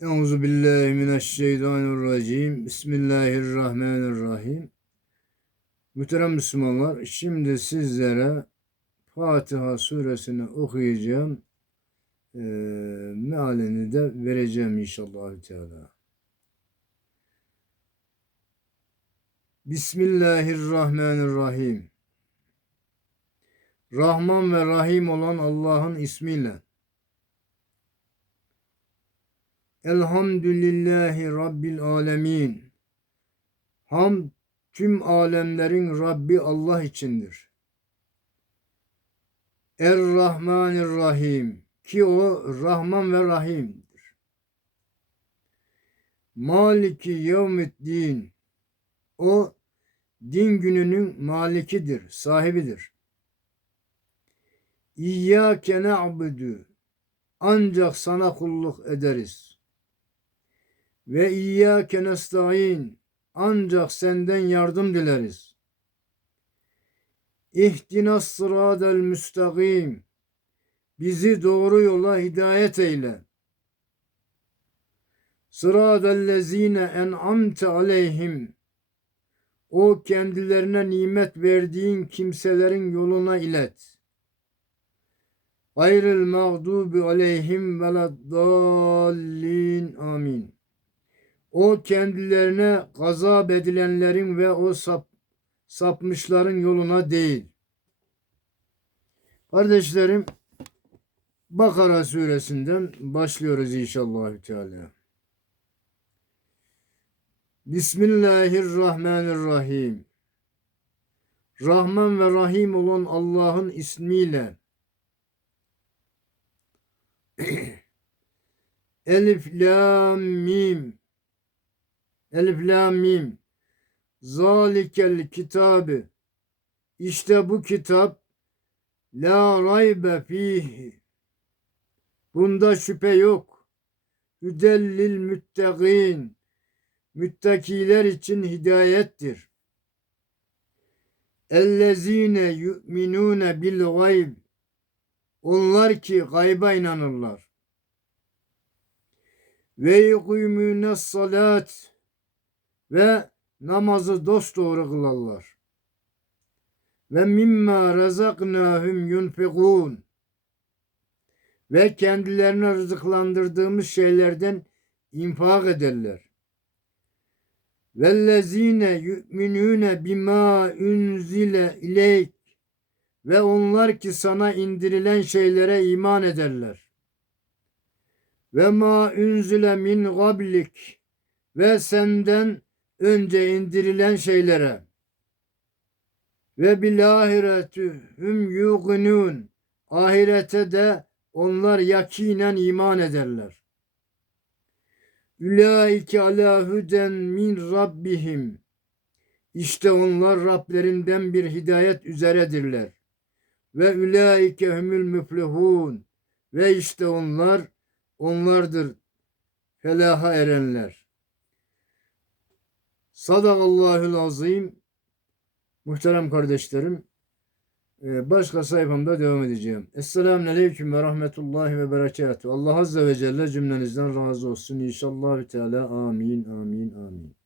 Euzu billahi mineşşeytanirracim. Bismillahirrahmanirrahim. Muhterem Müslümanlar, şimdi sizlere Fatiha suresini okuyacağım. Ee, mealini de vereceğim inşallah Teala. Bismillahirrahmanirrahim. Rahman ve Rahim olan Allah'ın ismiyle. Elhamdülillahi Rabbil alemin. Ham tüm alemlerin Rabbi Allah içindir. Er-Rahmanir-Rahim ki o Rahman ve Rahim'dir. Maliki yevmiddin o din gününün malikidir, sahibidir. İyyâke na'budu ancak sana kulluk ederiz. Ve iyyâke nesta'in ancak senden yardım dileriz. İhdinas sıradel müstakim bizi doğru yola hidayet eyle. Sıradellezine en'amte aleyhim o kendilerine nimet verdiğin kimselerin yoluna ilet. Gayril mağdubi aleyhim veleddallin amin. O kendilerine gazap edilenlerin ve o sap, sapmışların yoluna değil. Kardeşlerim Bakara suresinden başlıyoruz inşallah Teala. Bismillahirrahmanirrahim. Rahman ve Rahim olan Allah'ın ismiyle Elif Lam Mim Elif Lam Mim Zalikel kitabı İşte bu kitap La raybe fihi Bunda şüphe yok. Hüdellil müttegin Müttakiler için hidayettir. Ellezine yu'minune bil gayb Onlar ki gayba inanırlar. Ve yuqimune salat ve namazı dosdoğru kılarlar. Ve mimma razaknahum yunfikun ve kendilerine rızıklandırdığımız şeylerden infak ederler. Vellezine yu'minune bima unzile ileyk ve onlar ki sana indirilen şeylere iman ederler. Ve ma unzile min gablik ve senden önce indirilen şeylere ve bil ahiretü hüm yuqinun ahirete de onlar yakinen iman ederler. Ülaike ala huden min rabbihim. İşte onlar Rablerinden bir hidayet üzeredirler. Ve ülaike humul müflihun. Ve işte onlar onlardır felaha erenler. Sadakallahül azim. Muhterem kardeşlerim. e, Başka sayfamda devam edeceğim. Esselamun Aleyküm ve Rahmetullahi ve Berekatuhu. Allah Azze ve Celle cümlenizden razı olsun. İnşallah Teala. Amin, amin, amin.